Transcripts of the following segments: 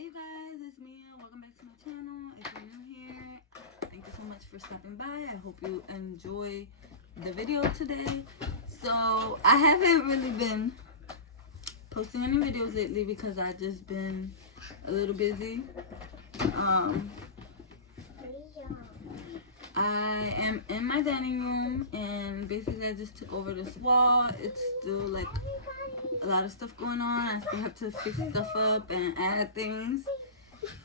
Hey you guys, it's Mia. Welcome back to my channel. If you're new here, thank you so much for stopping by. I hope you enjoy the video today. So I haven't really been posting any videos lately because I've just been a little busy. I am in my dining room and basically I just took over this wall. It's still like a lot of stuff going on. I still have to fix stuff up and add things.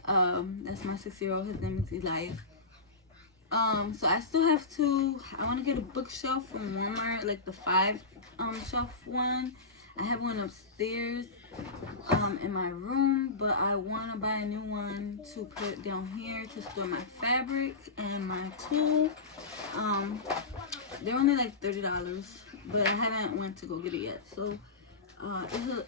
That's my 6-year-old. His name is Elias. So I still have to, I want to get a bookshelf from Walmart, like the 5 shelf one. I have one upstairs in my room, but I want to buy a new one to put down here to store my fabric and my tool. They're only like $30, but I haven't went to go get it yet. So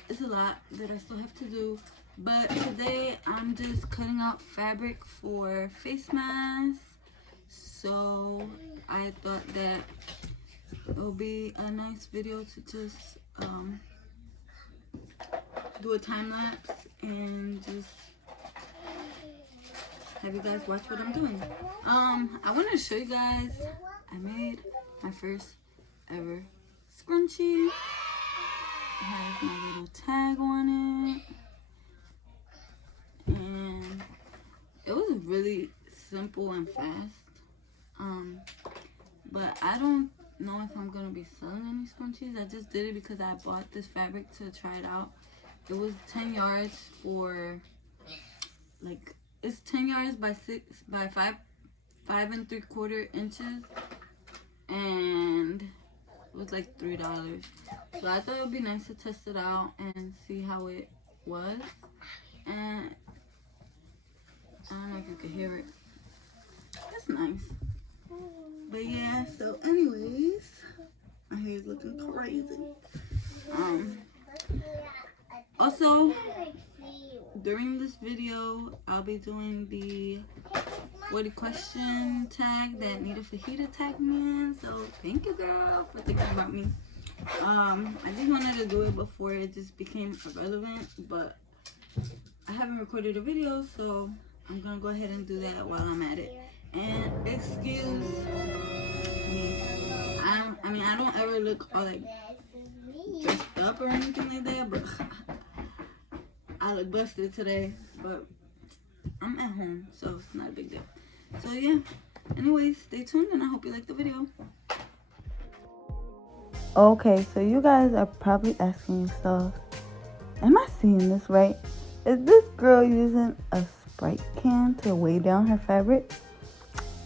it's a lot that I still have to do. But today I'm just cutting out fabric for face masks. So I thought that it would be a nice video to just do a time lapse and just have you guys watch what I'm doing. I wanted to show you guys, I made my first ever scrunchie. It has my little tag on it, and it was really simple and fast. But I don't know if I'm gonna be selling any scrunchies. I just did it because I bought this fabric to try it out. It was 10 yards for like, it's 10 yards by 5 3/4 inches, and it was like $3. So I thought it would be nice to test it out and see how it was. And I don't know if you can hear it. It's nice. But yeah, so anyways, my hair is looking crazy. Also, during this video, I'll be doing the 40 question tag that Nita Fajita tagged me in. So thank you, girl, for thinking about me. I just wanted to do it before it just became irrelevant, but I haven't recorded a video, so I'm gonna go ahead and do that while I'm at it. And excuse me, I don't ever look all like dressed up or anything like that, but I look busted today. But I'm at home, so it's not a big deal. So yeah, anyways, stay tuned and I hope you like the video. Okay, so you guys are probably asking yourselves, am I seeing this right? Is this girl using a Sprite can to weigh down her fabric?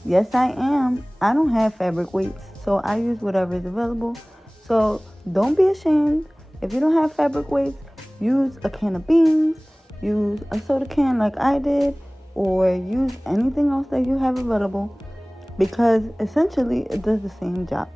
Yes, I am. I don't have fabric weights, so I use whatever is available. So don't be ashamed. If you don't have fabric weights, use a can of beans, use a soda can like I did, or use anything else that you have available, because essentially it does the same job.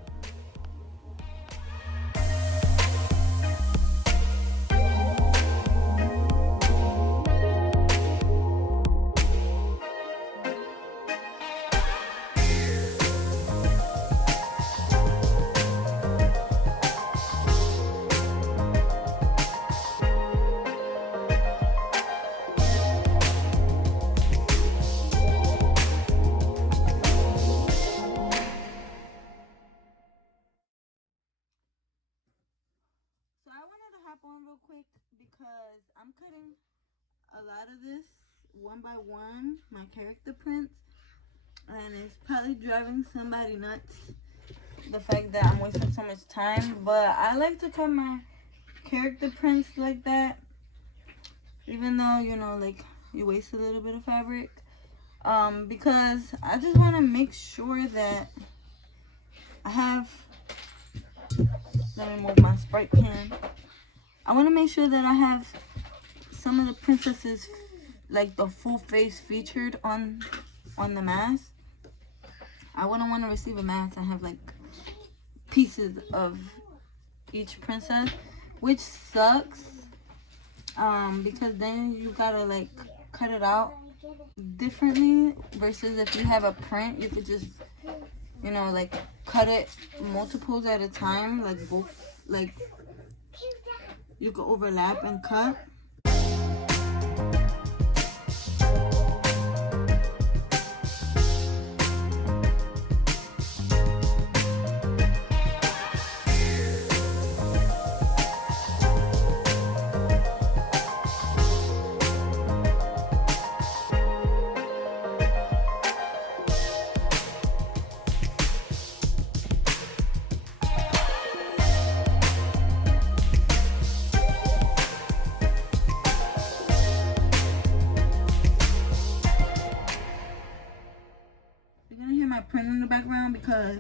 On real quick because I'm cutting a lot of this one by one, my character prints, and it's probably driving somebody nuts, the fact that I'm wasting so much time. But I like to cut my character prints like that, even though, you know, like, you waste a little bit of fabric, because I just want to make sure that I have, let me move my Sprite can. I want to make sure that I have some of the princesses, like the full face featured on the mask. I wouldn't want to receive a mask and have like pieces of each princess, which sucks, because then you gotta like cut it out differently, versus if you have a print, you could just, you know, like cut it multiples at a time, like both, like you could overlap and cut. print in the background because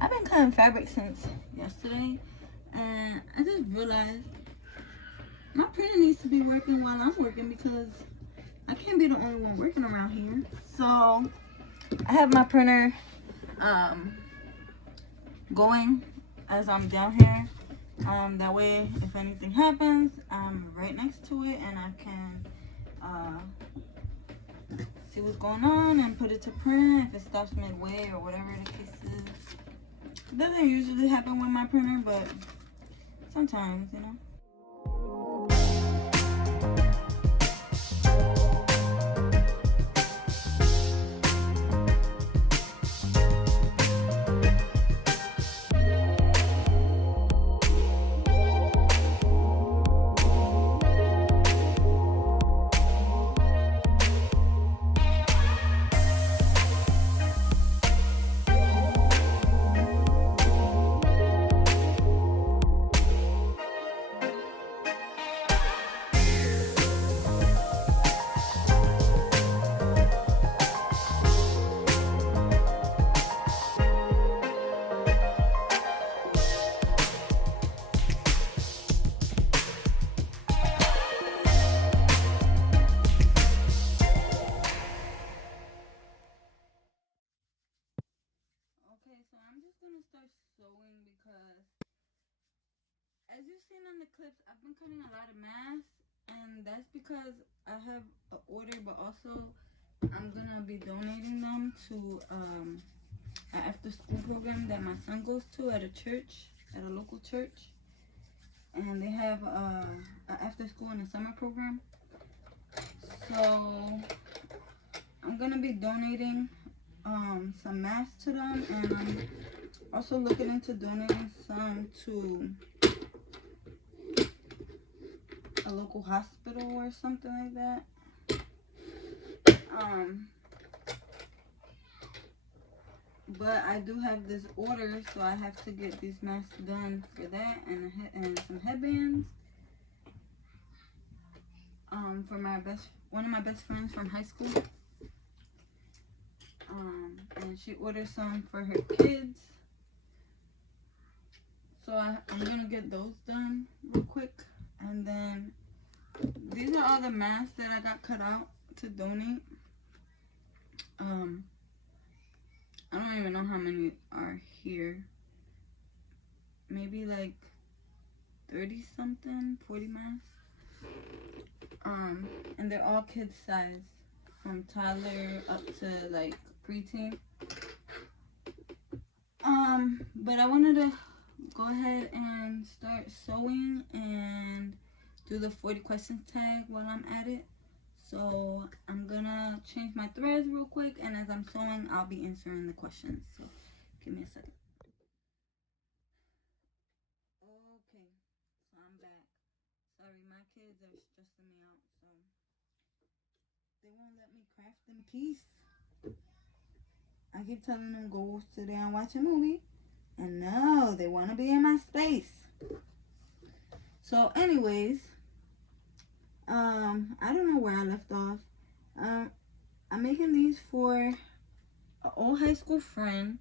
I've been cutting fabric since yesterday, and I just realized my printer needs to be working while I'm working because I can't be the only one working around here. So I have my printer going as I'm down here. That way, if anything happens, I'm right next to it and I can see what's going on and put it to print if it stops midway or whatever the case is. It doesn't usually happen with my printer, but sometimes, you know. Okay, so I'm just gonna start sewing because, as you've seen on the clips, I've been cutting a lot of masks, and that's because I have an order, but also I'm gonna be donating them to an after-school program that my son goes to at a church, at a local church, and they have an after-school and a summer program. So I'm gonna be donating some masks to them, and I'm also looking into donating some to a local hospital or something like that. But I do have this order, so I have to get these masks done for that, and some headbands for one of my best friends from high school. And she ordered some for her kids, so I'm gonna get those done real quick. And then these are all the masks that I got cut out to donate. I don't even know how many are here. Maybe like 30 something, 40 masks. And they're all kids size, from toddler up to like preteen. But I wanted to go ahead and start sewing and do the 40 questions tag while I'm at it. So I'm gonna change my threads real quick, and as I'm sewing, I'll be answering the questions. So give me a second. Okay, so I'm back. Sorry, my kids are stressing me out, so they won't let me craft in peace. I keep telling them go sit down and watch a movie, and no, they want to be in my space. So anyways, I don't know where I left off. I'm making these for an old high school friend,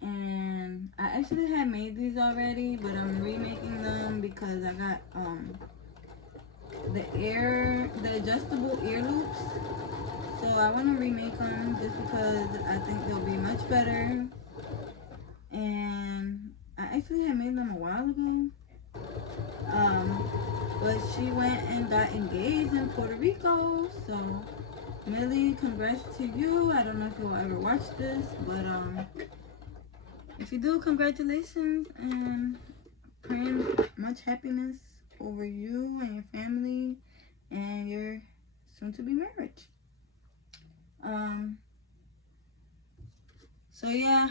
and I actually had made these already, but I'm remaking them because I got the adjustable ear loops. So I want to remake them just because I think they'll be much better. And I actually had made them a while ago. But she went and got engaged in Puerto Rico. So Millie, congrats to you. I don't know if you'll ever watch this, but if you do, congratulations, and praying much happiness over you and your family and your soon-to-be marriage. So yeah,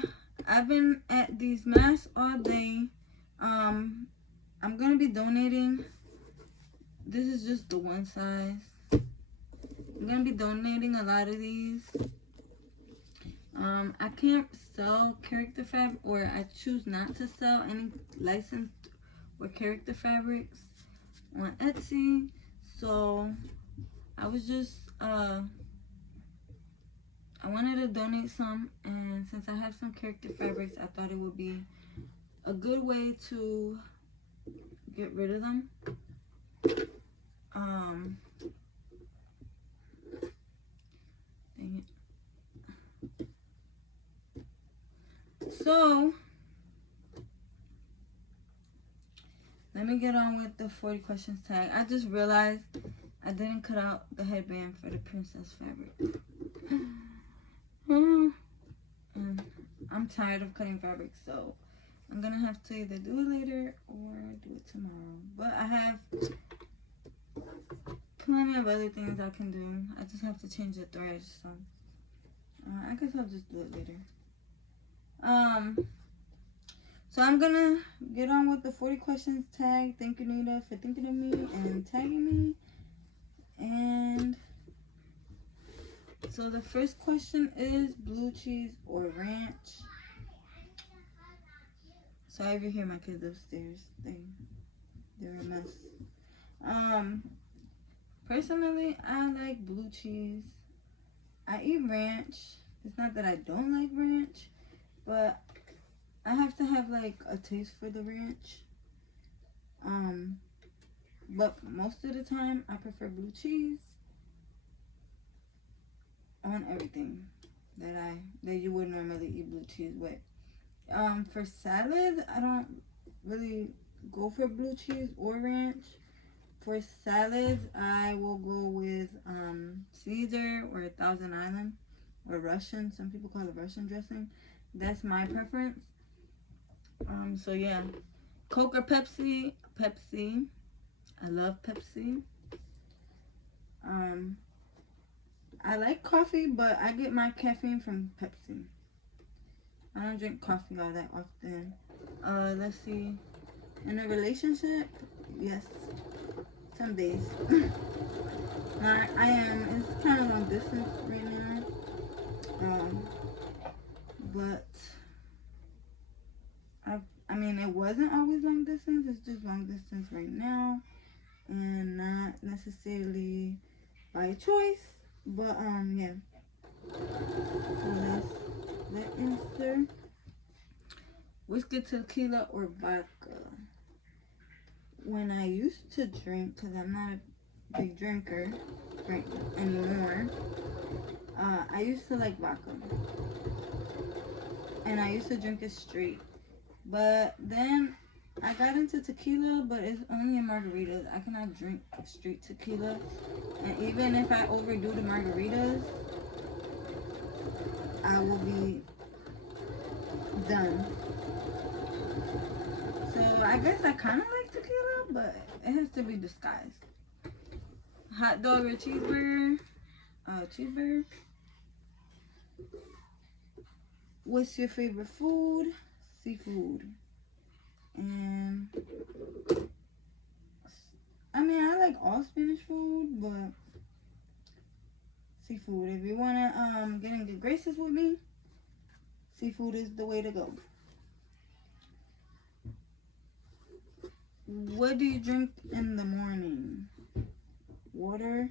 I've been at these masks all day. I'm gonna be donating. This is just the one size. I'm gonna be donating a lot of these. I can't sell character fabric, or I choose not to sell any licensed or character fabrics on Etsy. So I was just I wanted to donate some, and since I have some character fabrics, I thought it would be a good way to get rid of them. Dang it. So let me get on with the 40 questions tag. I just realized I didn't cut out the headband for the princess fabric. And I'm tired of cutting fabric, so I'm gonna have to either do it later or do it tomorrow. But I have plenty of other things I can do. I just have to change the threads, so I guess I'll just do it later. So I'm gonna get on with the 40 questions tag. Thank you, Nita, for thinking of me and tagging me. And so the first question is blue cheese or ranch. Sorry if you hear my kids upstairs. They're a mess. Personally, I like blue cheese. I eat ranch. It's not that I don't like ranch, but I have to have like a taste for the ranch. But most of the time I prefer blue cheese on everything that you would normally eat blue cheese with. For salad, I don't really go for blue cheese or ranch. For salads, I will go with Caesar or Thousand Island or Russian. Some people call it Russian dressing. That's my preference. So yeah, Coke or Pepsi? Pepsi. I love Pepsi. I like coffee, but I get my caffeine from Pepsi. I don't drink coffee all that often. Let's see. In a relationship, yes, some days. I am. It's kind of long distance right now. But I mean, it wasn't always long distance. It's just long distance right now, and not necessarily by choice. But yeah. So that's that answer. Whiskey, tequila, or vodka? When I used to drink, because I'm not a big drinker right anymore, I used to like vodka. And I used to drink it straight. But then I got into tequila, but it's only in margaritas. I cannot drink straight tequila. And even if I overdo the margaritas, I will be done. So I guess I kind of like tequila, but it has to be disguised. Hot dog or cheeseburger? Cheeseburger. What's your favorite food? Seafood. And I mean, I like all Spanish food, but seafood. If you wanna get in good graces with me, seafood is the way to go. What do you drink in the morning? Water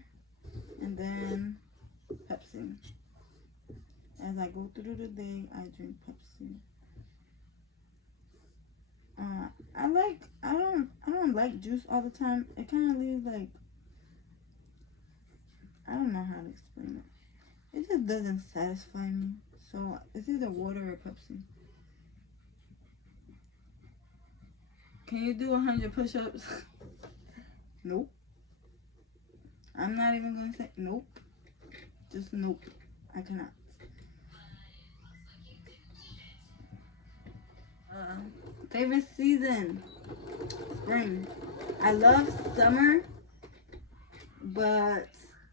and then Pepsi. As I go through the day, I drink Pepsi. I don't like juice all the time. It kind of leaves like, I don't know how to explain it. It just doesn't satisfy me. So it's either water or Pepsi. Can you do 100 push-ups? Nope. I'm not even gonna say nope. Just nope. I cannot. Favorite season? Spring. I love summer, but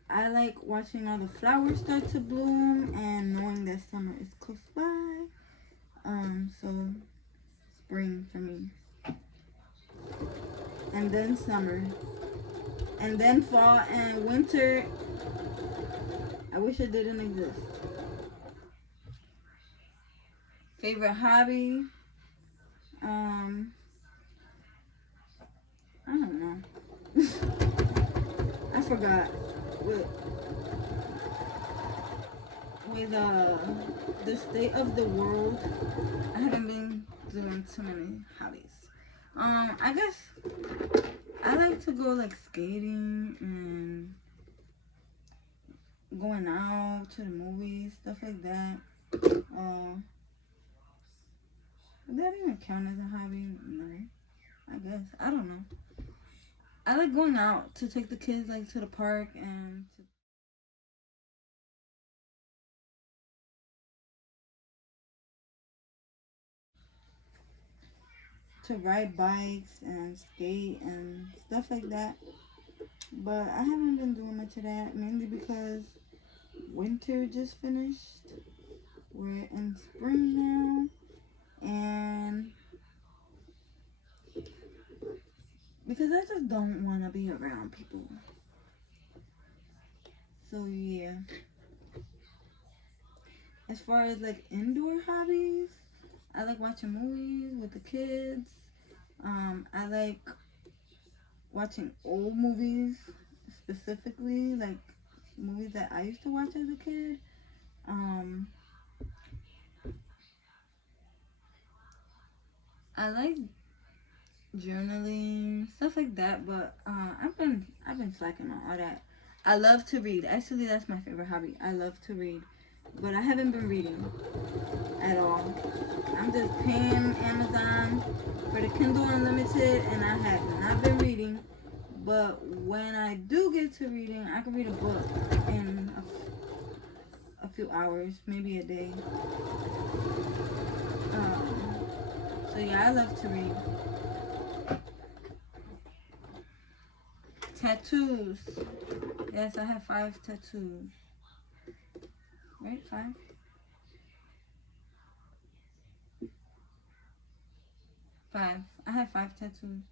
I like watching all the flowers start to bloom and knowing that summer is close by. So spring for me. And then summer. And then fall and winter. I wish it didn't exist. Favorite hobby? I don't know. I forgot. with the state of the world, I haven't been doing too many hobbies. I guess I like to go like skating and going out to the movies, stuff like that. Would that even count as a hobby? No, I guess. I don't know. I like going out to take the kids like to the park and to ride bikes and skate and stuff like that. But I haven't been doing much of that, mainly because winter just finished. We're in spring now, and because I just don't want to be around people. So yeah. As far as like indoor hobbies, I like watching movies with the kids. I like watching old movies, specifically like movies that I used to watch as a kid. I like journaling, stuff like that, but I've been slacking on all that. I love to read. Actually, that's my favorite hobby. I love to read, but I haven't been reading at all. I'm just paying Amazon for the Kindle Unlimited, and I have not been reading. But when I do get to reading, I can read a book in a few hours, maybe a day. So yeah, I love to read. Tattoos. Yes, I have 5 tattoos. Right? 5? 5. I have 5 tattoos.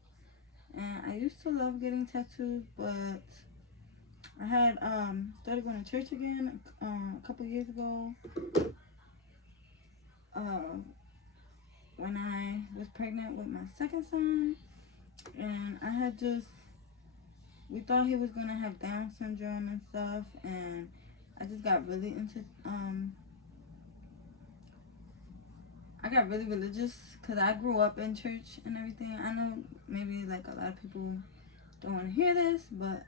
And I used to love getting tattoos, but I had started going to church again a couple years ago. When I was pregnant with my second son, and I had just, we thought he was gonna have Down syndrome and stuff, and I just got really into I got really religious because I grew up in church and everything. I know maybe like a lot of people don't want to hear this, but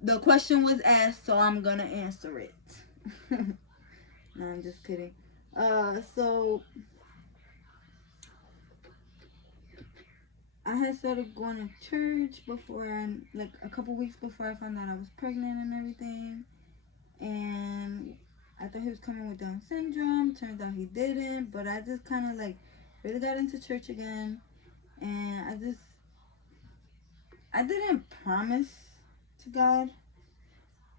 the question was asked, so I'm gonna answer it. No, I'm just kidding. So I had started going to church before, like a couple weeks before I found out I was pregnant and everything. And I thought he was coming with Down syndrome. Turns out he didn't. But I just kind of like really got into church again. And I didn't promise to God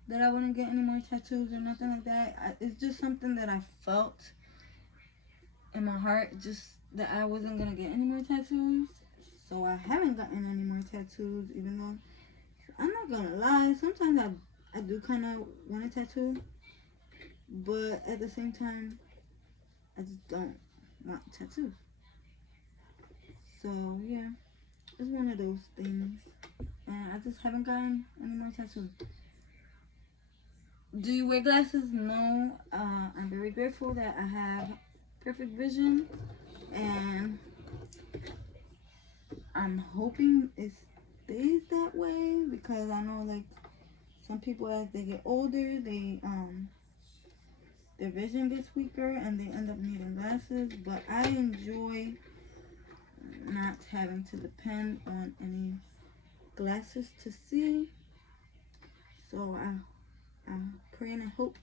that I wouldn't get any more tattoos or nothing like that. It's just something that I felt in my heart, just that I wasn't going to get any more tattoos. So I haven't gotten any more tattoos, even though I'm not going to lie. Sometimes I do kind of want a tattoo. But at the same time, I just don't want tattoos. So yeah, it's one of those things. And I just haven't gotten any more tattoos. Do you wear glasses? No. I'm very grateful that I have perfect vision. And I'm hoping it stays that way, because I know like some people, as they get older, their vision gets weaker and they end up needing glasses. But I enjoy not having to depend on any glasses to see. So I pray and I hope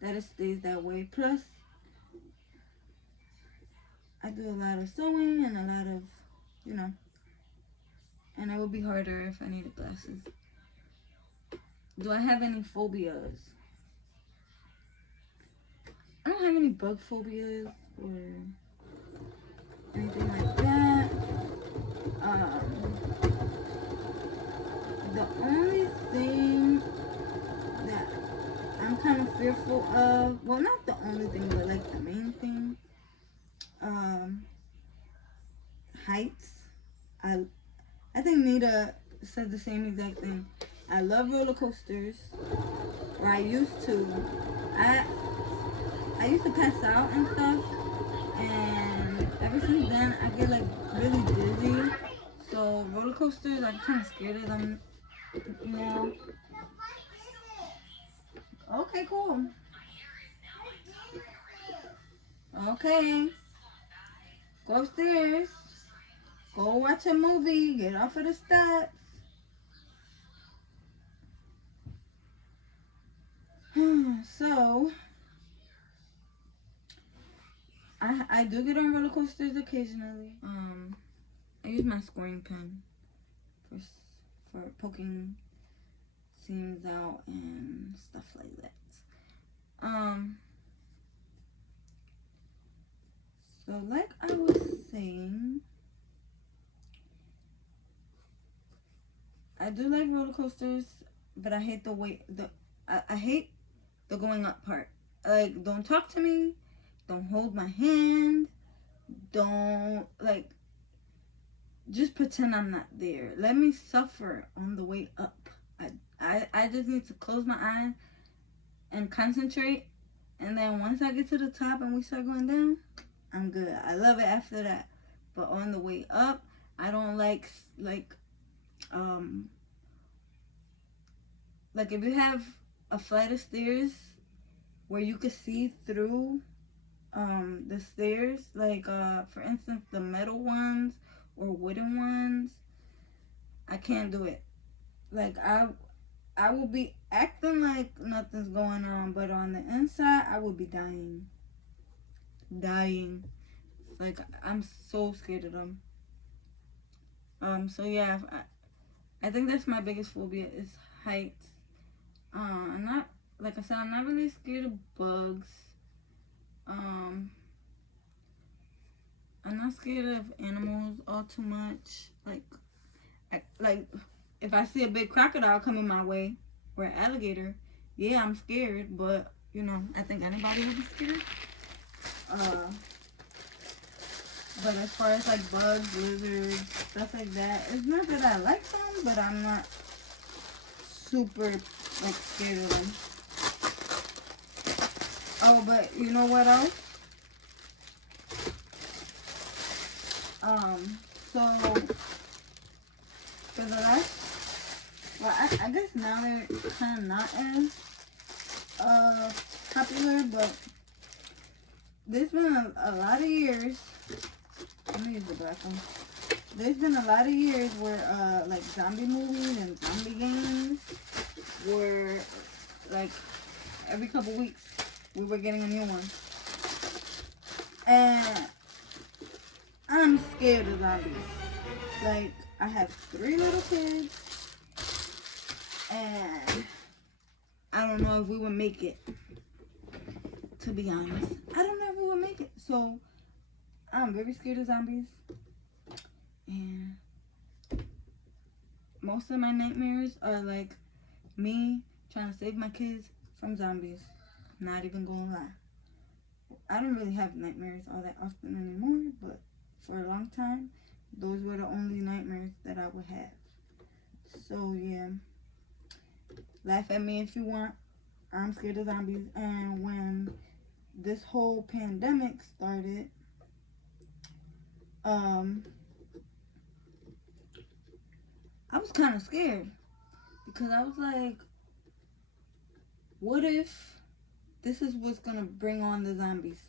that it stays that way. Plus, I do a lot of sewing and a lot of, and it would be harder if I needed glasses. Do I have any phobias? I don't have any bug phobias or anything like that. The only thing that I'm kind of fearful of, well, not the only thing, but like the main thing, heights. I think Nita said the same exact thing. I love roller coasters, or I used to. I used to pass out and stuff, and ever since then I get like really dizzy. So roller coasters, I'm kind of scared of them now. Okay, cool. Okay, go upstairs. Go watch a movie. Get off of the steps. So, I do get on roller coasters occasionally. I use my scoring pen for poking seams out and stuff like that. So like I was saying, I do like roller coasters, but I hate the way I hate the going up part. Like, don't talk to me, don't hold my hand, don't like, just pretend I'm not there. Let me suffer on the way up. I just need to close my eyes and concentrate, and then once I get to the top and we start going down, I'm good. I love it after that. But on the way up, I don't like if you have a flight of stairs where you could see through the stairs, like for instance the metal ones or wooden ones, I can't do it. Like I will be acting like nothing's going on, but on the inside I will be dying. Like, I'm so scared of them. So yeah, I think that's my biggest phobia is heights. I'm not, like I said, I'm not really scared of bugs. I'm not scared of animals all too much. Like if I see a big crocodile coming my way or an alligator, yeah, I'm scared. But you know, I think anybody would be scared. But as far as like bugs, lizards, stuff like that, it's not that I like them, but I'm not super like scared of them. Oh, but you know what else? So for the last, well, I guess now they're kind of not as popular, but there's been a lot of years. Let me use the black one. There's been a lot of years where like zombie movies and zombie games were like every couple weeks we were getting a new one. And I'm scared of zombies. Like, I have 3 little kids and I don't know if we would make it, to be honest. I don't know if we would make it. So I'm very scared of zombies. And most of my nightmares are like me trying to save my kids from zombies. Not even gonna lie. I don't really have nightmares all that often anymore, but for a long time, those were the only nightmares that I would have. So yeah, laugh at me if you want. I'm scared of zombies. And when this whole pandemic started, I was kind of scared because I was like, what if this is what's gonna bring on the zombies?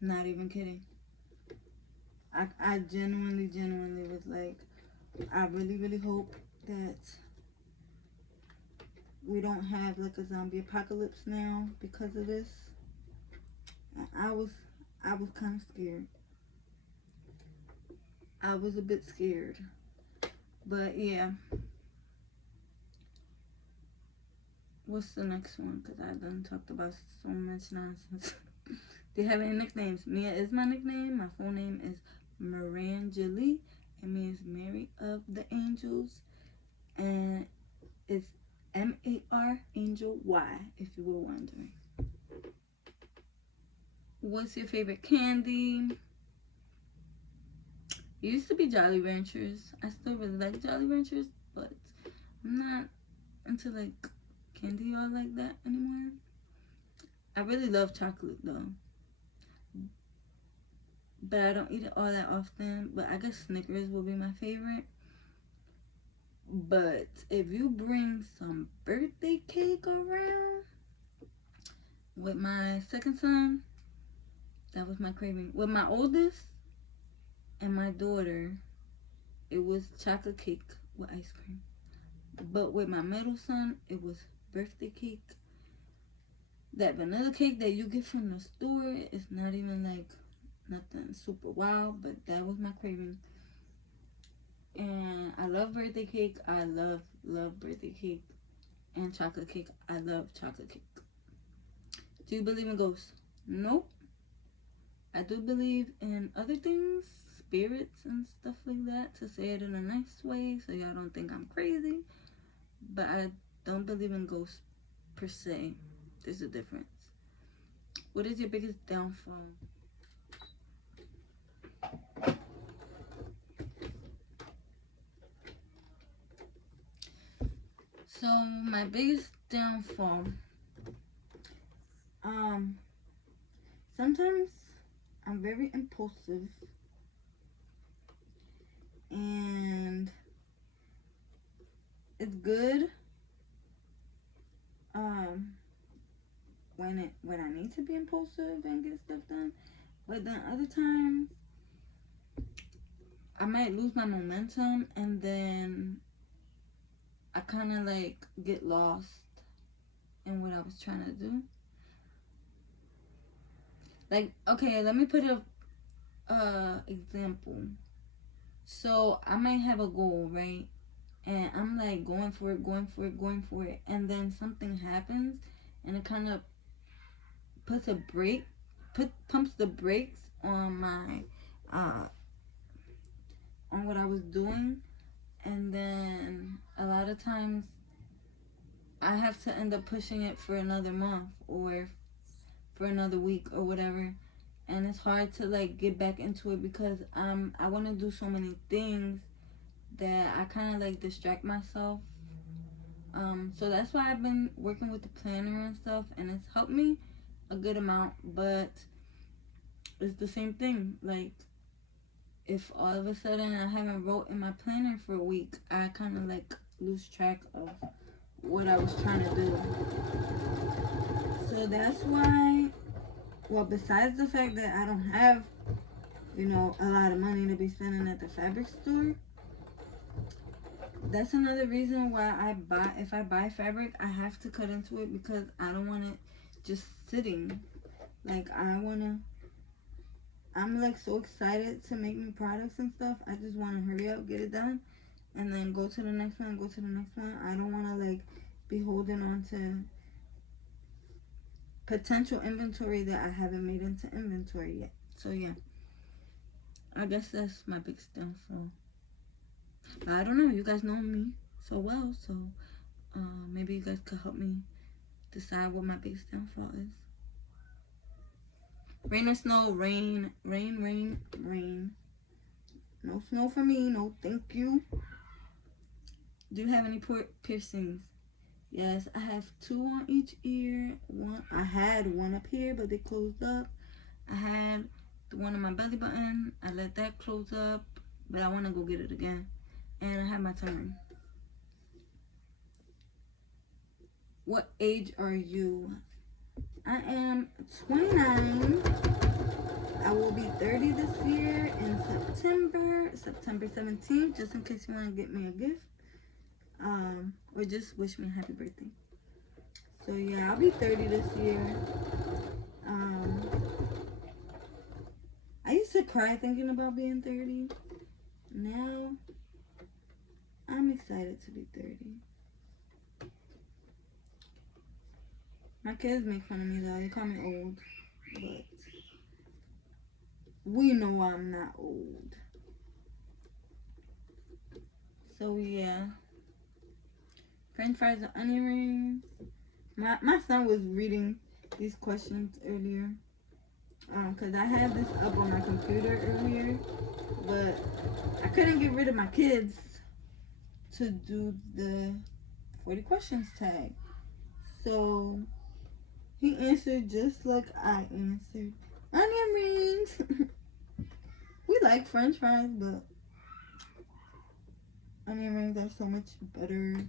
Not even kidding. I genuinely was like, I really hope that we don't have like a zombie apocalypse now because of this. I was kind of scared. I was a bit scared. But yeah. What's the next one? Because I done talked about so much nonsense. Do you have any nicknames? Mia is my nickname. My full name is Marangeli. It means Mary of the Angels. And it's M-A-R Angel Y, if you were wondering. What's your favorite candy? It used to be Jolly Ranchers. I still really like Jolly Ranchers, but I'm not into like candy all like that anymore. I really love chocolate though, but I don't eat it all that often. But I guess Snickers will be my favorite. But if you bring some birthday cake around, with my second son, that was my craving. With my oldest and my daughter, it was chocolate cake with ice cream. But with my middle son, it was birthday cake. That vanilla cake that you get from the store is not even like nothing super wild, but that was my craving. And I love birthday cake. I love birthday cake. And chocolate cake. I love chocolate cake. Do you believe in ghosts? Nope. I do believe in other things, spirits and stuff like that, to say it in a nice way so y'all don't think I'm crazy. But I don't believe in ghosts per se. There's a difference. What is your biggest downfall? So my biggest downfall, sometimes I'm very impulsive, and it's good when I need to be impulsive and get stuff done, but then other times I might lose my momentum, and then I kind of like get lost in what I was trying to do. Like, okay, let me put a example. So I might have a goal, right? And I'm like going for it, and then something happens, and it kind of pumps the brakes on my on what I was doing, and then a lot of times I have to end up pushing it for another month or for another week or whatever, and it's hard to like get back into it because I want to do so many things that I kind of like distract myself. So that's why I've been working with the planner and stuff, and it's helped me a good amount, but it's the same thing. Like, if all of a sudden I haven't wrote in my planner for a week, I kind of like lose track of what I was trying to do. So that's why, well, besides the fact that I don't have, a lot of money to be spending at the fabric store, that's another reason why if I buy fabric, I have to cut into it, because I don't want it just sitting. Like, I'm like so excited to make new products and stuff. I just want to hurry up, get it done, and then go to the next one, I don't want to like be holding on to potential inventory that I haven't made into inventory yet. So yeah, I guess that's my biggest downfall. But I don't know, you guys know me so well, so maybe you guys could help me decide what my biggest downfall is. Rain or snow? Rain. No snow for me, no thank you. Do you have any piercings? Yes, I have 2 on each ear. I had one up here, but they closed up. I had the one on my belly button. I let that close up, but I want to go get it again. And I have my tongue. What age are you? I am 29. I will be 30 this year in September 17th, just in case you want to get me a gift. Or just wish me a happy birthday. So yeah, I'll be 30 this year. I used to cry thinking about being 30. Now, I'm excited to be 30. My kids make fun of me though. They call me old. But we know I'm not old. So yeah. French fries or onion rings? My son was reading these questions earlier. Because I had this up on my computer earlier. But I couldn't get rid of my kids to do the 40 questions tag. So He answered just like I answered. Onion rings. We like French fries, but onion rings are so much better.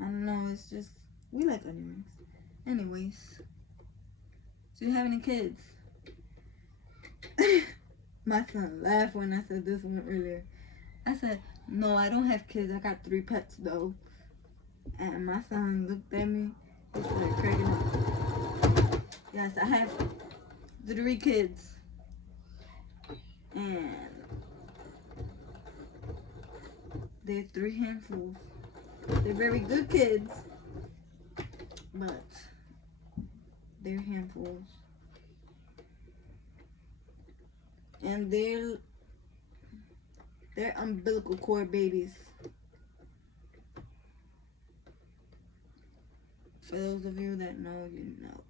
I don't know, it's just, we like onion rings. Anyways, do you have any kids? My son laughed when I said this one earlier. I said, no, I don't have kids. I got 3 pets though. And my son looked at me. He started cracking up. Yes, I have 3 kids. And they're 3 handfuls. They're very good kids. But they're handfuls. And they're umbilical cord babies. For those of you that know, you know.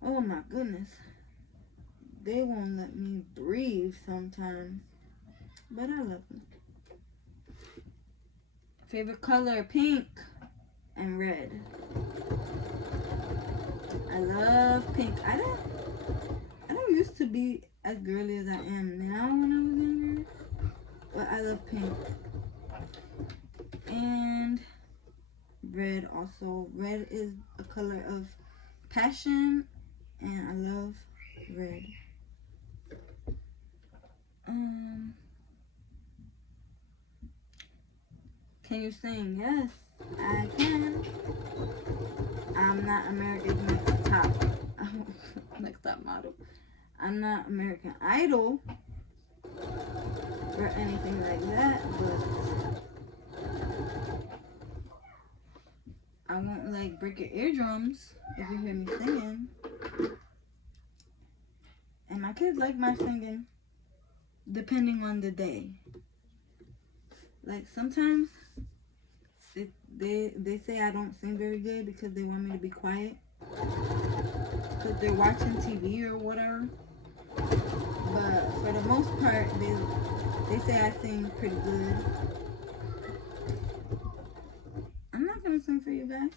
Oh my goodness. They won't let me breathe sometimes. But I love them. Favorite color, pink and red. I love pink. I don't used to be as girly as I am now when I was younger. But I love pink. And red also. Red is a color of passion, and I love red. Can you sing? Yes, I can. I'm not America's next top model. I'm not American Idol or anything like that, but I won't like break your eardrums if you hear me singing. And my kids like my singing depending on the day. Like sometimes they say I don't sing very good because they want me to be quiet because they're watching TV or whatever. But for the most part, they say I sing pretty good. I'm not gonna sing for you guys.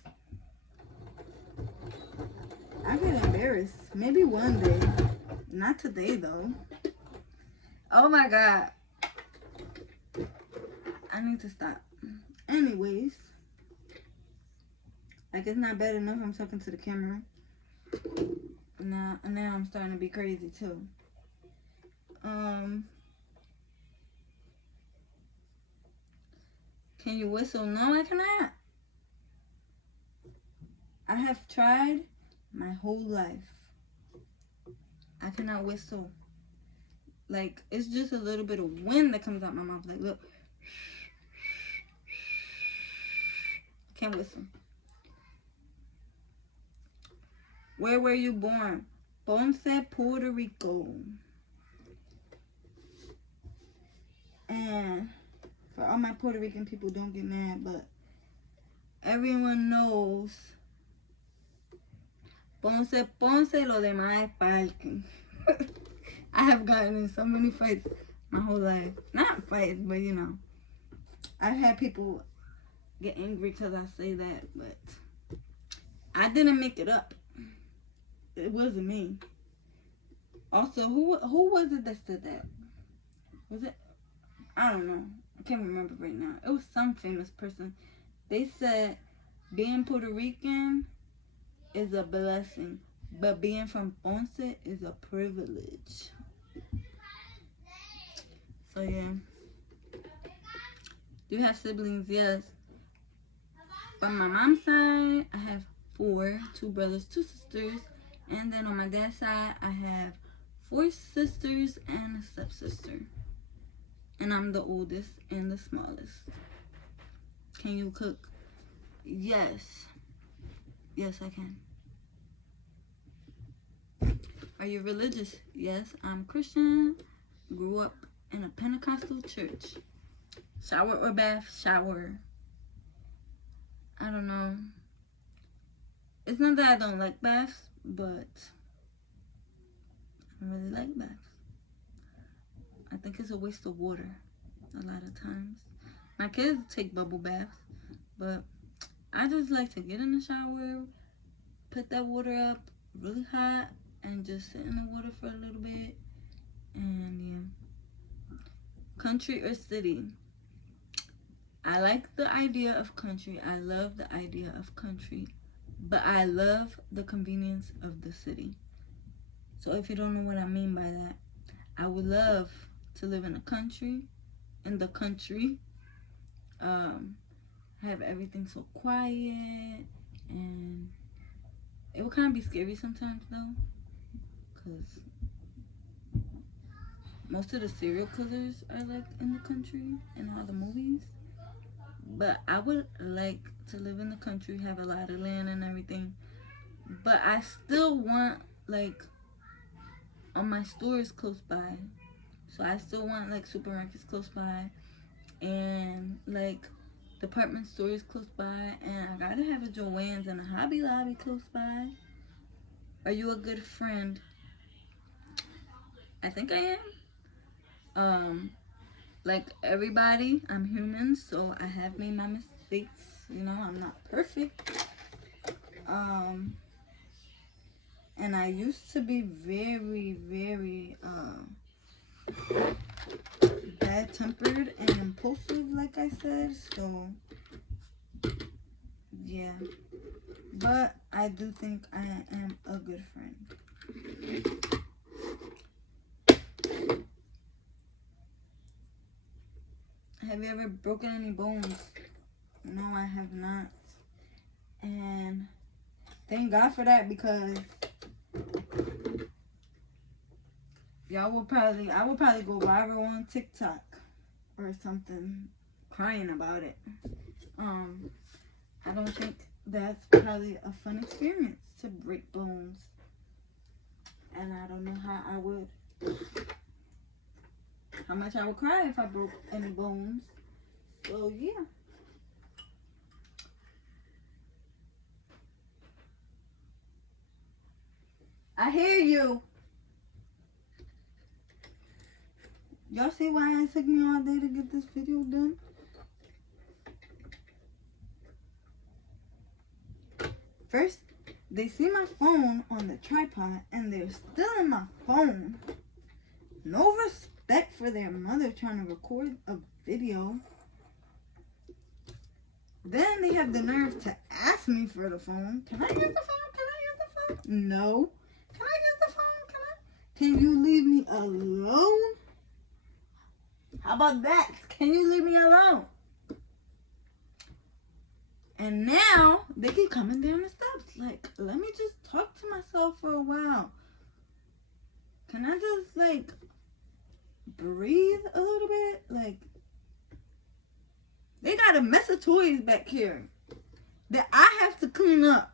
I get embarrassed. Maybe one day. Not today though. Oh my god. I need to stop. Anyways. Like it's not bad enough I'm talking to the camera. Now I'm starting to be crazy too. Can you whistle? No, I cannot. I have tried my whole life. I cannot whistle. Like, it's just a little bit of wind that comes out my mouth. Like, look. Can't whistle. Where were you born? Ponce, Puerto Rico. And for all my Puerto Rican people, don't get mad, but everyone knows Ponce, lo demás es parking. I have gotten in so many fights my whole life. Not fights, but you know. I've had people get angry because I say that, but I didn't make it up. It wasn't me. Also, who was it that said that? Was it? I don't know. I can't remember right now. It was some famous person. They said being Puerto Rican is a blessing, but being from Ponce is a privilege. So yeah. Do you have siblings? Yes. On my mom's side, I have 4, 2 brothers, 2 sisters. And then on my dad's side, I have 4 sisters and a stepsister. And I'm the oldest and the smallest. Can you cook? Yes. Yes, I can. Are you religious? Yes, I'm Christian. Grew up in a Pentecostal church. Shower or bath? Shower. I don't know. It's not that I don't like baths, but I don't really like baths. I think it's a waste of water a lot of times. My kids take bubble baths, but I just like to get in the shower, put that water up really hot, and just sit in the water for a little bit. And yeah. Country or city? I like the idea of country. I love the idea of country. But I love the convenience of the city. So if you don't know what I mean by that, I would love to live in the country. Have everything so quiet, and it would kind of be scary sometimes though, because most of the serial killers are like in the country in all the movies. But I would like to live in the country, have a lot of land and everything, but I still want like my stores close by. So I still want like supermarkets close by, and like department stores close by, and I gotta have a Joann's and a Hobby Lobby close by. Are you a good friend? I think I am. Like everybody, I'm human, so I have made my mistakes. You know, I'm not perfect. And I used to be very, very bad-tempered and impulsive, like I said. So yeah, but I do think I am a good friend. Have you ever broken any bones? No, I have not. And thank God for that, because I will probably go viral on TikTok or something crying about it. I don't think that's probably a fun experience to break bones. And I don't know how much I would cry if I broke any bones. So yeah. I hear you. Y'all see why it took me all day to get this video done? First, they see my phone on the tripod and they're still in my phone. No respect for their mother trying to record a video. Then they have the nerve to ask me for the phone. Can I get the phone? Can I get the phone? No. Can I get the phone? Can you leave me alone? How about that? Can you leave me alone? And now they keep coming down the steps. Like, let me just talk to myself for a while. Can I just like breathe a little bit? Like, they got a mess of toys back here that I have to clean up.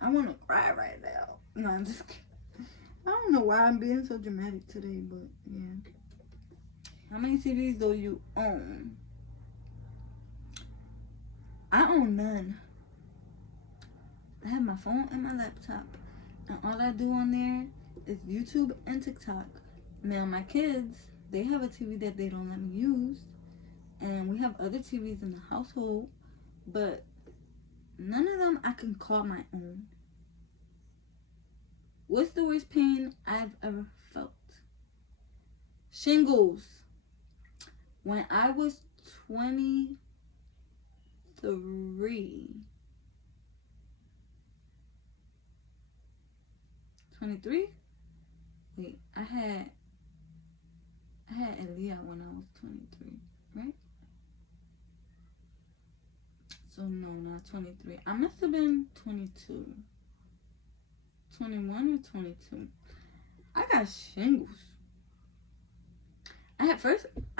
I want to cry right now. No, I'm just kidding. I don't know why I'm being so dramatic today, but yeah. How many TVs do you own? I own none. I have my phone and my laptop, and all I do on there is YouTube and TikTok. Now my kids, they have a TV that they don't let me use, and we have other TVs in the household, but none of them I can call my own. What's the worst pain I've ever felt? Shingles. When I was 23. 23? Wait, I had Aaliyah when I was 23, right? So no, not 23. I must have been 22. 21 or 22. I got shingles. I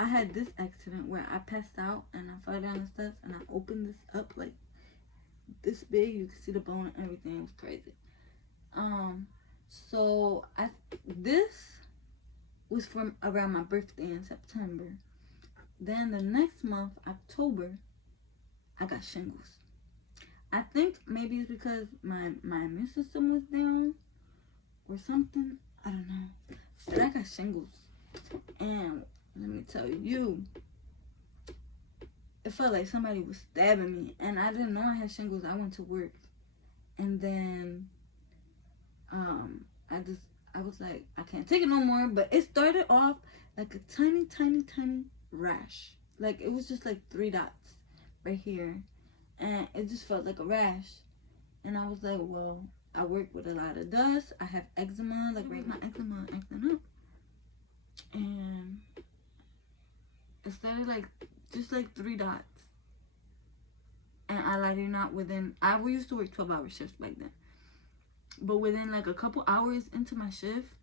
had this accident where I passed out and I fell down the steps and I opened this up like this big. You could see the bone and everything. It was crazy. So this was from around my birthday in September. Then the next month, October, I got shingles. I think maybe it's because my immune system was down or something. I don't know. But I got shingles. And let me tell you, it felt like somebody was stabbing me. And I didn't know I had shingles. I went to work. And then I was like, I can't take it no more. But it started off like a tiny, tiny, tiny rash. Like, it was just like 3 dots right here. And it just felt like a rash. And I was like, well, I work with a lot of dust. I have eczema. Like, right, my eczema acting up. And it started like, just like 3 dots. And I lied you not, we used to work 12-hour shifts back then. But within like a couple hours into my shift,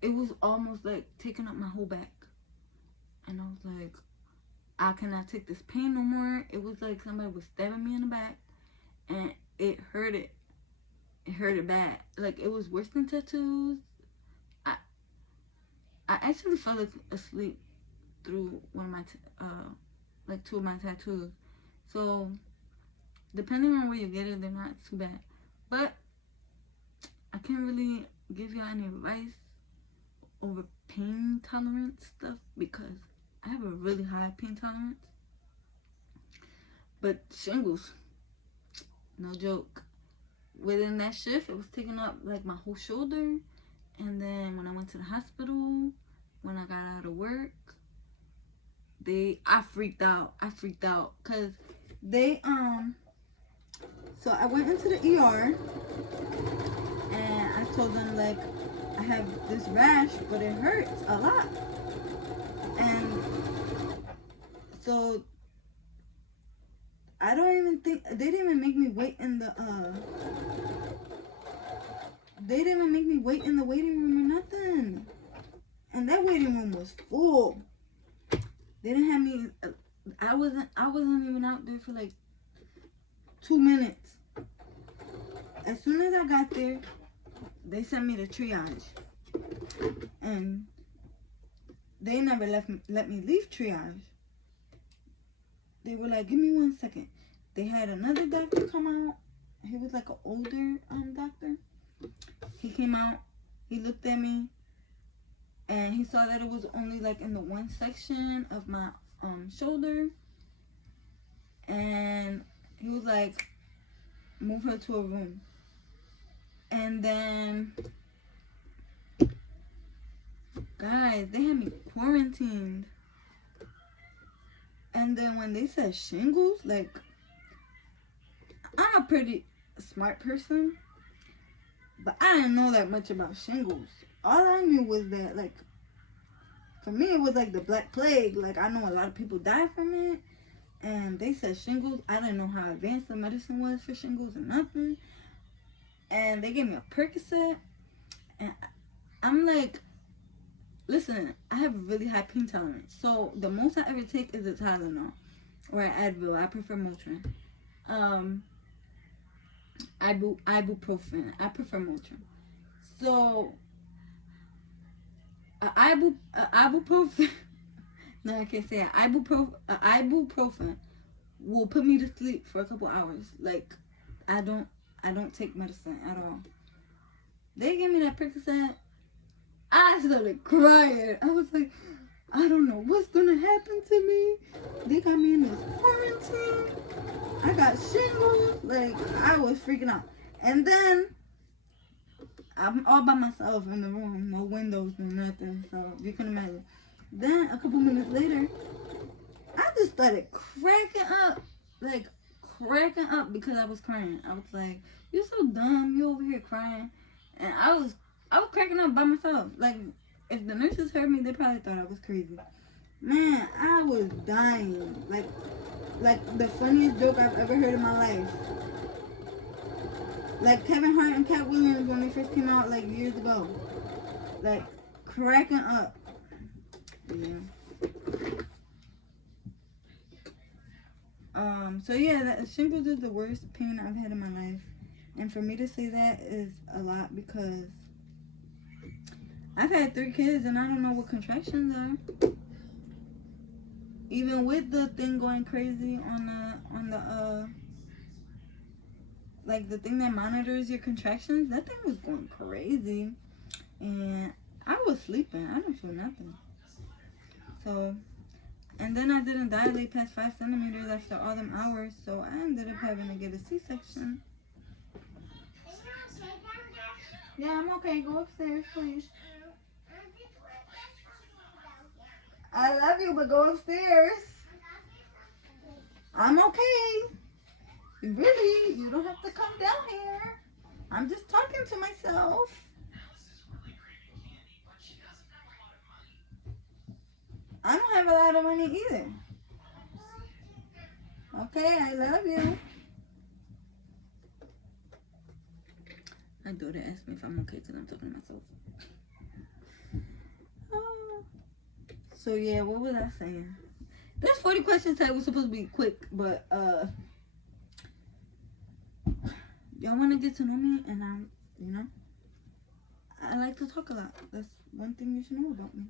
it was almost like taking up my whole back. And I was like, I cannot take this pain no more. It was like somebody was stabbing me in the back. And it hurted. It hurted bad. Like, it was worse than tattoos. I actually fell asleep through one of my, 2 of my tattoos. So, depending on where you get it, they're not too bad. But I can't really give you any advice over pain tolerance stuff because I have a really high pain tolerance. But shingles, no joke. Within that shift, it was taking up like my whole shoulder. And then when I went to the hospital, when I got out of work, I freaked out. Cause so I went into the ER and I told them, like, I have this rash, but it hurts a lot. And so I don't even think, they didn't even make me wait in the, waiting room or nothing. And that waiting room was full. They didn't have me, I wasn't even out there for like 2 minutes. As soon as I got there, they sent me to triage. And they never let me leave triage. They were like, give me 1 second. They had another doctor come out. He was like an older doctor. He came out. He looked at me. And he saw that it was only like in the one section of my shoulder. And he was like, move her to a room. And then, guys, they had me quarantined. And then when they said shingles, like, I'm a pretty smart person, but I didn't know that much about shingles. All I knew was that, like, for me, it was like the Black Plague. Like, I know a lot of people died from it. And they said shingles. I didn't know how advanced the medicine was for shingles or nothing. And they gave me a Percocet. And I'm like, listen, I have a really high pain tolerance. So, the most I ever take is a Tylenol. Or an Advil. I prefer Motrin. Ibuprofen. I prefer Motrin. So, ibuprofen. No, I can't say it. Ibuprofen will put me to sleep for a couple hours. Like, I don't take medicine at all. They gave me that Percocet. I started crying. I was like, I don't know what's gonna happen to me. They got me in this quarantine. I got shingles. Like, I was freaking out. And then I'm all by myself in the room, no windows, no nothing. So you can imagine. Then a couple minutes later, I just started cracking up because I was crying. I was like, "You're so dumb. You over here crying," and I was cracking up by myself. Like, if the nurses heard me, they probably thought I was crazy. Man, I was dying. Like the funniest joke I've ever heard in my life. Like Kevin Hart and Cat Williams when they first came out, like, years ago. Like, cracking up. Yeah. So yeah, shingles is the worst pain I've had in my life. And for me to say that is a lot because I've had 3 kids and I don't know what contractions are. Even with the thing going crazy on the like the thing that monitors your contractions, that thing was going crazy. And I was sleeping. I didn't feel nothing. So And then I didn't dilate past 5 centimeters after all them hours, so I ended up having to get a C-section. Yeah, I'm okay. Go upstairs, please. I love you, but go upstairs. I'm okay. Really, you don't have to come down here. I'm just talking to myself. I don't have a lot of money either. Okay, I love you. My daughter asked me if I'm okay because I'm talking to myself. Oh. So yeah, what was I saying? This 40 questions tag was supposed to be quick, but y'all want to get to know me, and I like to talk a lot. That's one thing you should know about me.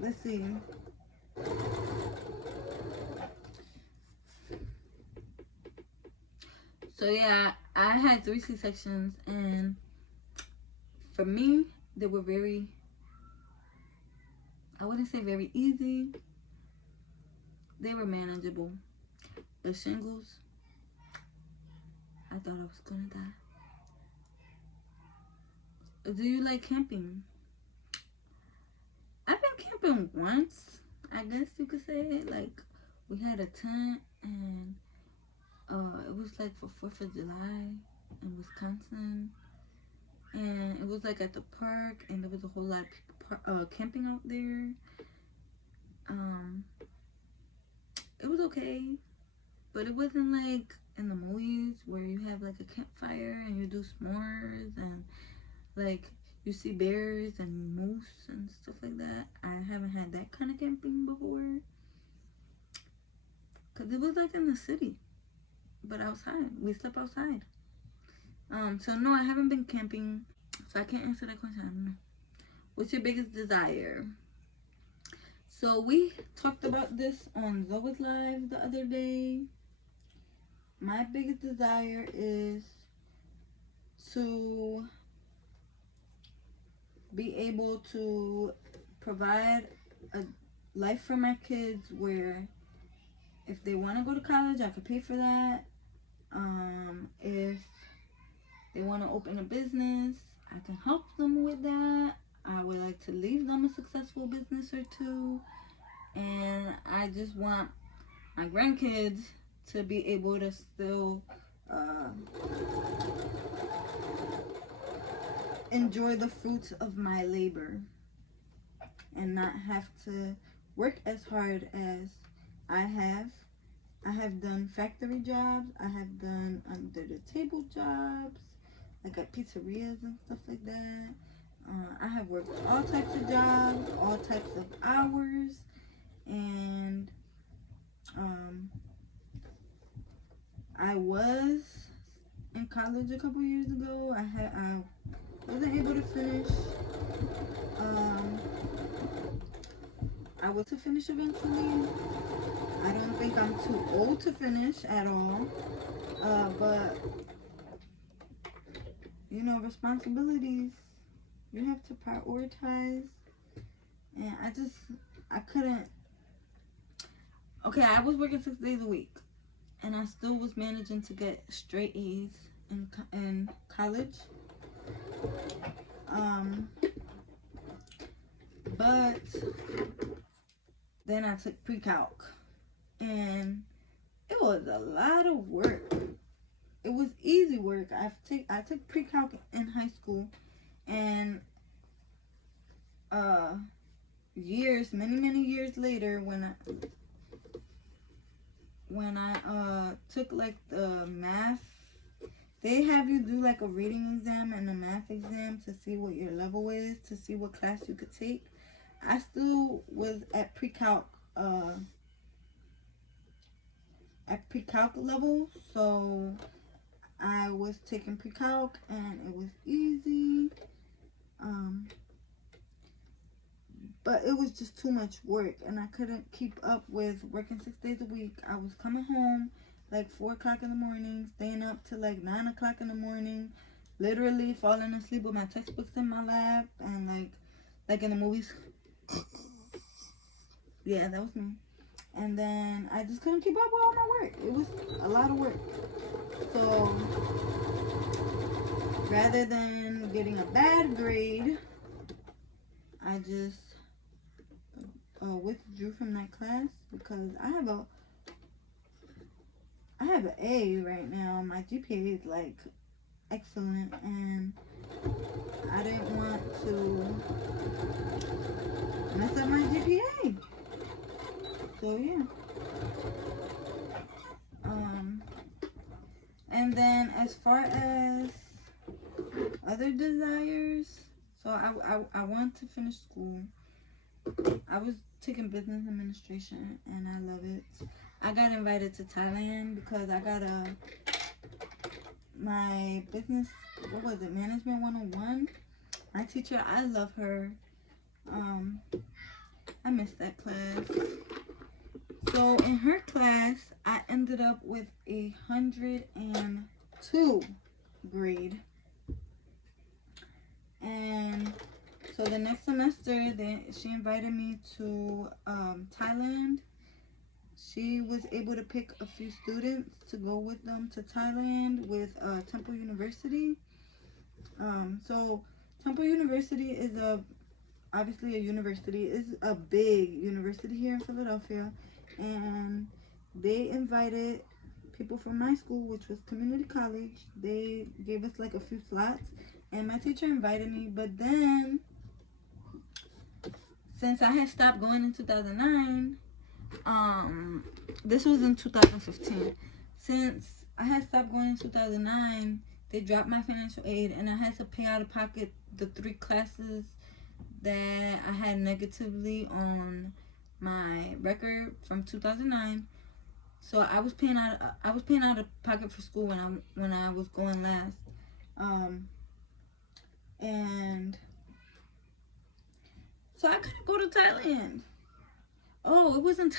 Let's see. So yeah, I had 3 C-sections, and for me, they were I wouldn't say very easy. They were manageable. The shingles, I thought I was gonna die. Do you like camping? I've been camping once, I guess you could say. Like, we had a tent, and it was like for 4th of July in Wisconsin, and it was like at the park, and there was a whole lot of people camping out there. It was okay, but it wasn't like in the movies where you have like a campfire and you do s'mores and like you see bears and moose and stuff like that. I haven't had that kind of camping before, because it was like in the city, but outside. We slept outside. So no, I haven't been camping, so I can't answer that question. I don't know. What's your biggest desire? So we talked about this on Zoe's Live the other day. My biggest desire is to be able to provide a life for my kids where if they want to go to college, I could pay for that. If they want to open a business, I can help them with that. I would like to leave them a successful business or two. And I just want my grandkids to be able to still enjoy the fruits of my labor and not have to work as hard as I have. I have done factory jobs. I have done under the table jobs, like at pizzerias and stuff like that. I have worked all types of jobs, all types of hours, and I was in college a couple years ago. I wasn't able to finish. I was to finish eventually. I don't think I'm too old to finish at all. But you know, responsibilities, you have to prioritize. And I couldn't. Okay, I was working 6 days a week, and I still was managing to get straight A's in college. But then I took pre-calc, and it was a lot of work. It was easy work. I took pre-calc in high school, and many years later, when I took like the math, they have you do like a reading exam and a math exam to see what your level is, to see what class you could take. I still was at pre-calc level, so I was taking pre-calc and it was easy. But it was just too much work, and I couldn't keep up with working 6 days a week. I was coming home like 4 o'clock in the morning, staying up till like 9 o'clock in the morning, literally falling asleep with my textbooks in my lap, and like in the movies, Yeah, that was me. And then I just couldn't keep up with all my work. It was a lot of work. So rather than getting a bad grade, I just withdrew from that class because I have an A right now. My GPA is like excellent, and I didn't want to mess up my GPA. So yeah. And then as far as other desires, so I want to finish school. I was taking business administration and I love it. I got invited to Thailand because I got my business, what was it, management 101. My teacher, I love her. I missed that class. So in her class, I ended up with 102 grade. And so the next semester, she invited me to Thailand. She was able to pick a few students to go with them to Thailand with Temple University. So Temple University is obviously a university. It's a big university here in Philadelphia. And they invited people from my school, which was community college. They gave us like a few slots. And my teacher invited me. But then, since I had stopped going in 2009, this was in 2015. Since I had stopped going in 2009, they dropped my financial aid and I had to pay out of pocket the 3 classes that I had negatively on my record from 2009. So I was paying out of pocket for school when I was going last. And so I couldn't go to Thailand. Oh, it wasn't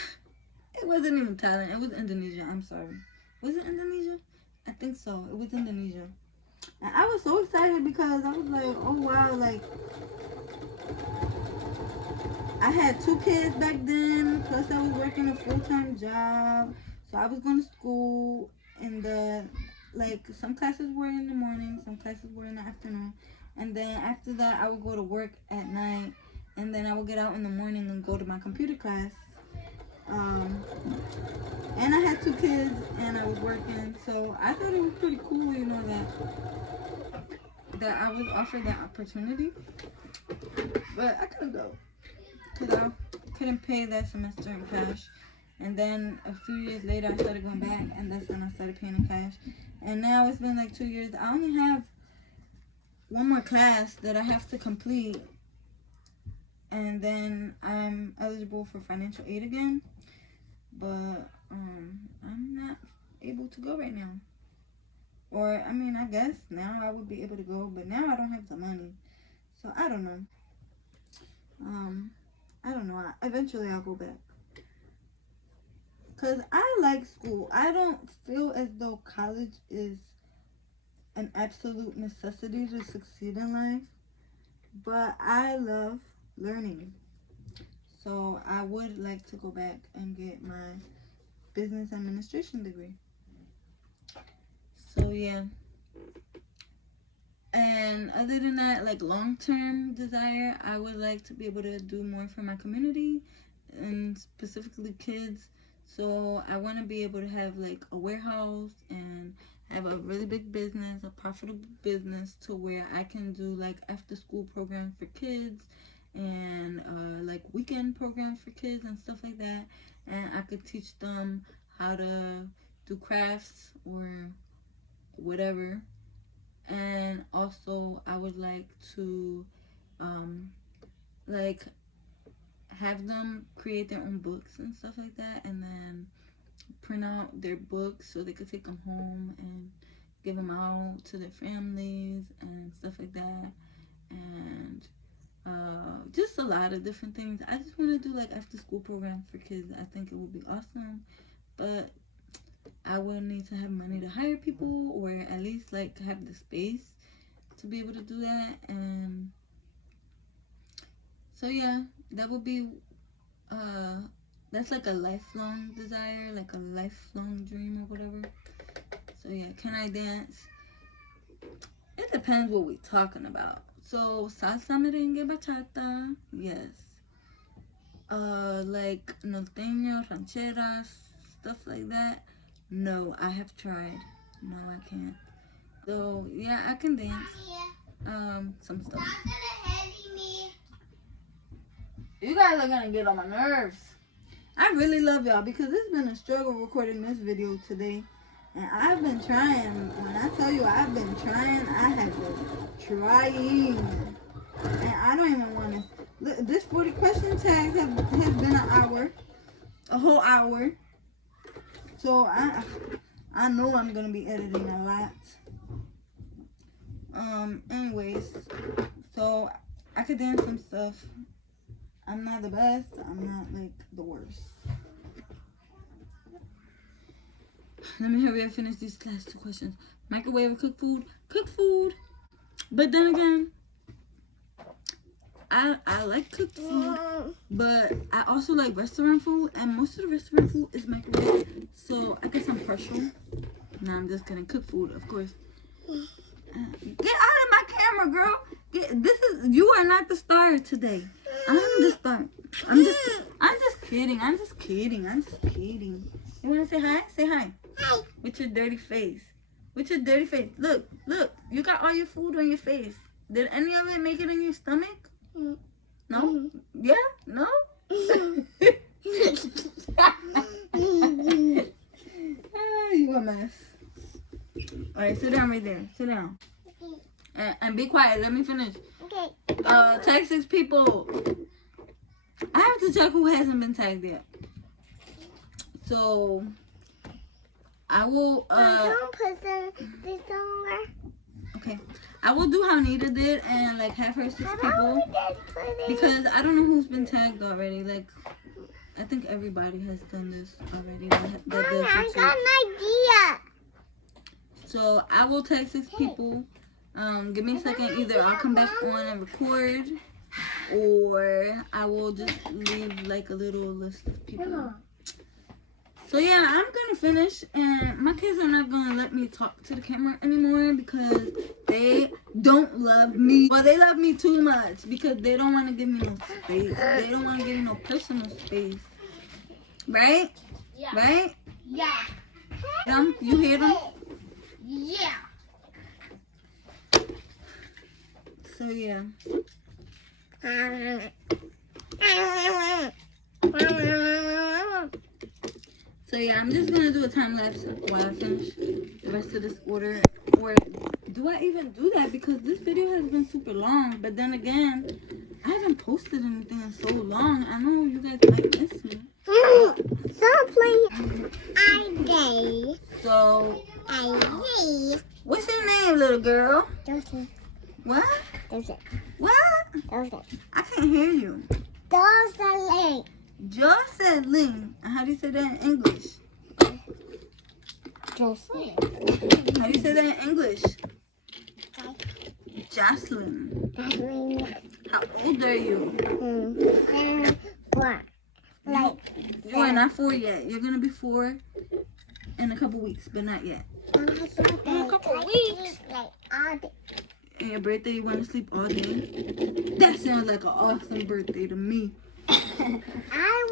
even Thailand. It was Indonesia. I'm sorry. Was it Indonesia? I think so. It was Indonesia. And I was so excited because I was like, oh wow, like I had 2 kids back then, plus I was working a full-time job. So I was going to school some classes were in the morning, some classes were in the afternoon. And then after that, I would go to work at night. And then I would get out in the morning and go to my computer class. And I had 2 kids and I was working. So I thought it was pretty cool, you know, that I was offered that opportunity. But I couldn't go because I couldn't pay that semester in cash. And then a few years later, I started going back, and that's when I started paying in cash. And now it's been like 2 years. I only have one more class that I have to complete, and then I'm eligible for financial aid again. But I'm not able to go right now. Or, I mean, I guess now I would be able to go, but now I don't have the money. So, I don't know. I don't know. Eventually, I'll go back. Because I like school. I don't feel as though college is an absolute necessity to succeed in life. But I love learning. So I would like to go back and get my business administration degree. So yeah. And other than that, like long-term desire, I would like to be able to do more for my community and specifically kids. So I want to be able to have like a warehouse and have a really big business, a profitable business, to where I can do like after school programs for kids and like weekend programs for kids and stuff like that. And I could teach them how to do crafts or whatever. And also I would like to like have them create their own books and stuff like that, and then print out their books so they could take them home and give them out to their families and stuff like that. And just a lot of different things. I just want to do like after school programs for kids. I think it would be awesome, but I would need to have money to hire people, or at least like have the space to be able to do that. And so yeah, that would be that's like a lifelong desire, like a lifelong dream or whatever. So yeah, can I dance? It depends what we're talking about. So salsa, merengue, bachata, yes. Like norteño, rancheras, stuff like that. No, I have tried. No, I can't. So yeah, I can dance. Some stuff. You guys are gonna get on my nerves. I really love y'all because it's been a struggle recording this video today. And I've been trying. When I tell you I've been trying, I have been trying. And I don't even want to. This 40 question tag has been an hour. A whole hour. So I know I'm going to be editing a lot. Anyways. So I could dance some stuff. I'm not the best. I'm not like the worst. Let me hurry up and finish these last 2 questions. Microwave or cook food? Cook food. But then again, I like cooked food, but I also like restaurant food, and most of the restaurant food is microwave. So I guess I'm partial. No, I'm just kidding. Cook food, of course. Get out of my camera, girl. You are not the star today. I'm the star. I'm just kidding. I'm just kidding. You wanna say hi? Say hi. Hi. With your dirty face. With your dirty face. Look. You got all your food on your face. Did any of it make it in your stomach? No? Yeah? No? You a mess. Alright, sit down right there. Sit down. And be quiet. Let me finish. Okay. Tag 6 people. I have to check who hasn't been tagged yet. So I will don't put this somewhere. Okay. I will do how Nita did and like have her 6 people. Because I don't know who's been tagged already. Like I think everybody has done this already. I got an idea. So I will tag 6 people. Give me a second. Either I'll come back on and record, or I will just leave like a little list of people. So yeah, I'm gonna finish, and my kids are not gonna let me talk to the camera anymore because they don't love me. Well, they love me too much because they don't want to give me no space. They don't want to give me no personal space. Right? Yeah. Right? Yeah. You hear them? Yeah. So yeah. So yeah, I'm just gonna do a time lapse while I finish the rest of this order. Or do I even do that? Because this video has been super long. But then again, I haven't posted anything in so long. I know you guys might miss me. Stop playing. So, what's your name, little girl? Joseph. What? Joseph. What? Joseph. I can't hear you. Joseph. Jocelyn. How do you say that in English? Joseph. How do you say that in English? Jocelyn. How old are you? 4. You are not 4 yet. You're gonna be 4 in a couple weeks, but not yet. In a couple weeks. And your birthday, you want to sleep all day? That sounds like an awesome birthday to me.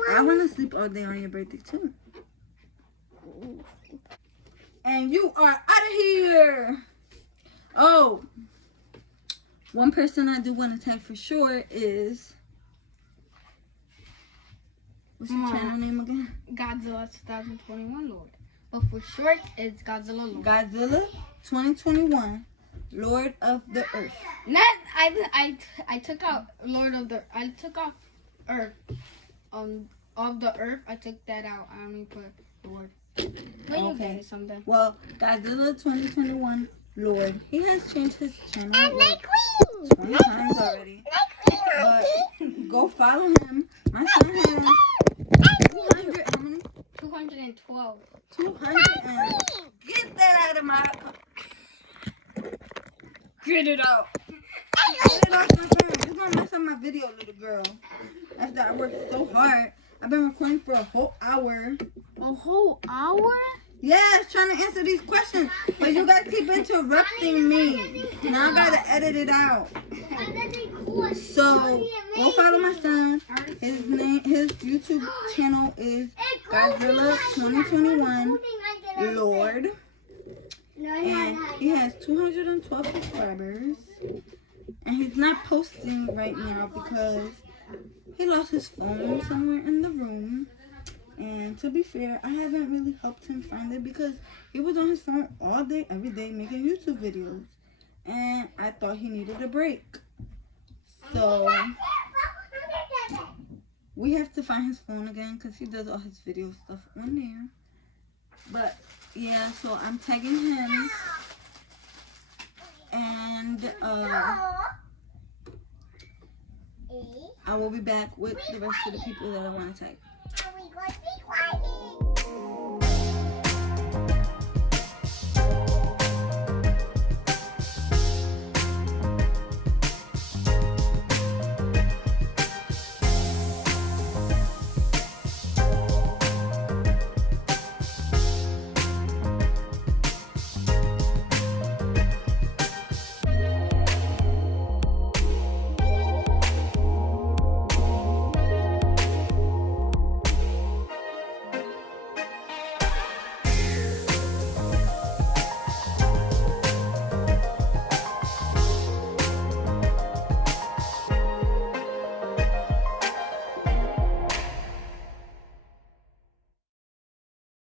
I want to sleep all day on your birthday too. And you are out of here. Oh, one person I do want to tag for sure is, what's your channel name again? Godzilla 2021 Lord. But for short, it's Godzilla Lord. Godzilla 2021 Lord of the Earth. I took out Lord of the. I took off Earth. Of the Earth, I took that out. I only put the word. But you get it someday. Well, Godzilla 2021 Lord. He has changed his channel And 20 times already. But go follow him. My son has 200. How many? 212. 200. And get that out of my. Get it out. Get it off my phone. You're gonna mess up my video, little girl. After I worked so hard. I've been recording for a whole hour. A whole hour? Yes, trying to answer these questions, but you guys keep interrupting me. Now I gotta edit it out. So go follow my son. His YouTube channel is Godzilla 2021 Lord, and he has 212 subscribers. And he's not posting right now because he lost his phone somewhere in the room. And to be fair, I haven't really helped him find it because he was on his phone all day, every day, making YouTube videos. And I thought he needed a break. So we have to find his phone again because he does all his video stuff on there. But yeah, so I'm tagging him. And I will be back with the rest of the people that I want to tag.